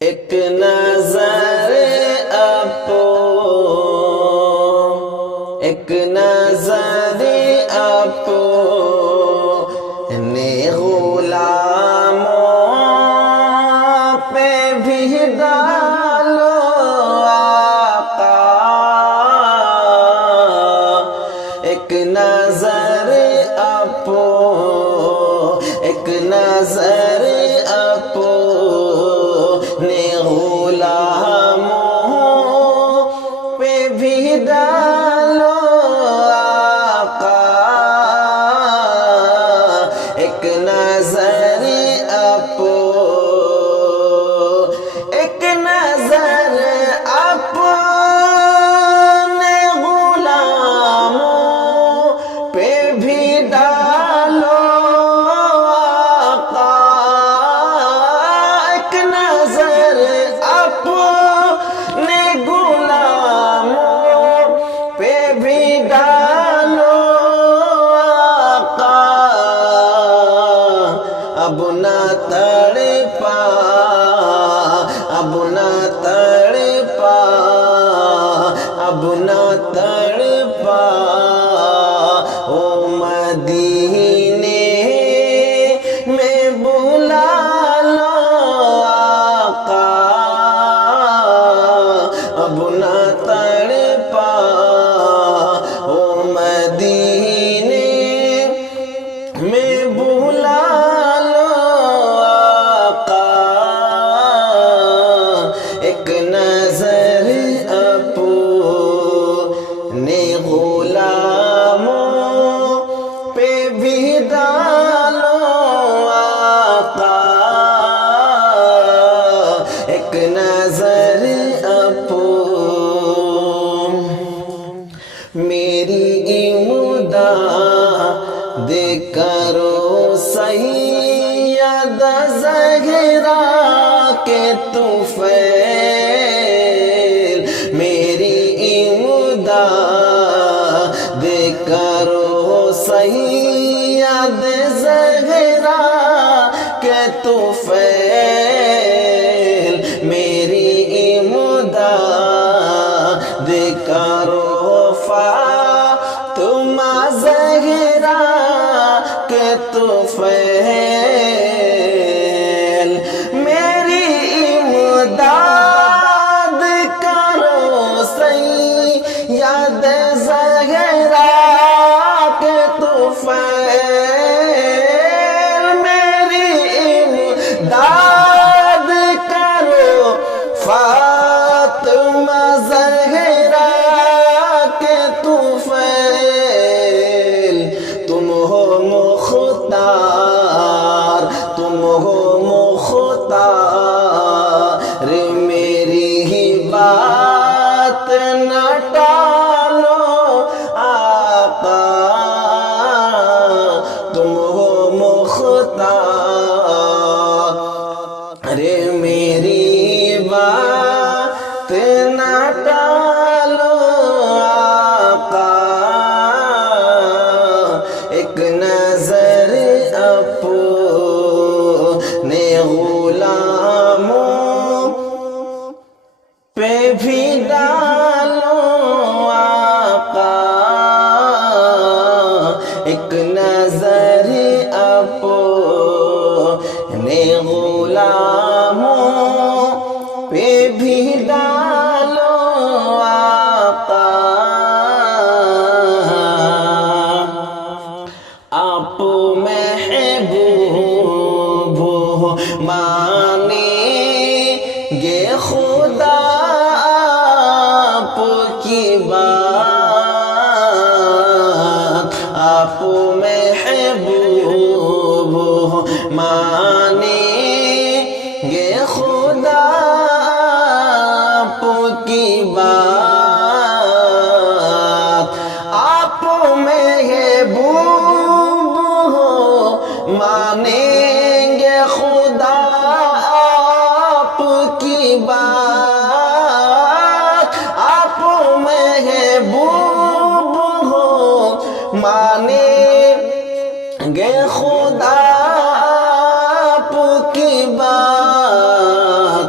ایک نظر اپنے غلاموں پہ بھی ڈالو آقا، ایک نظر اپنے غلاموں پہ بھی ڈالو آقا، ایک نظر اپنے غلاموں پہ بھی ڈالو آقا، ایک نظر اپنے غلاموں پہ بھی ڈالو آقا، اب نہ تڑپا او مدینے میں بلا لو آقا، اب نہ تڑپا او مدینے میں بلا لو آقا، ایک نظر اپنے غلاموں پہ بھی ڈالو آقا، ایک نظر میری امداد کرو سیدہ زہرا کے طفیل، میری امداد کرو سیدہ زہرا کے طفیل، میری امداد کرو فاطمہ زہرا کے طفیل، میری امداد کرو سیدہ زہرا کے طفیل، میری امداد کرو فاطمہ زہرا کے طفیل، تم ہو مختار، میری ہی بات نہ ٹالو آقا، تم ہو مختار، میری بات نہ ٹالو آقا، ایک نظر اپنے غلاموں پہ بھی ڈالو آقا، ایک نظر اپنے غلاموں پہ بھی ڈالو آقا، آپ محبوب مانیں گے خدا آپ کی بات، آپ محبوب مانیں گے خدا آپ کی بات، آپ محبوب مانیں گے خدا آپ کی بات، آپ محبوب مانیں گے خدا آپ کی بات،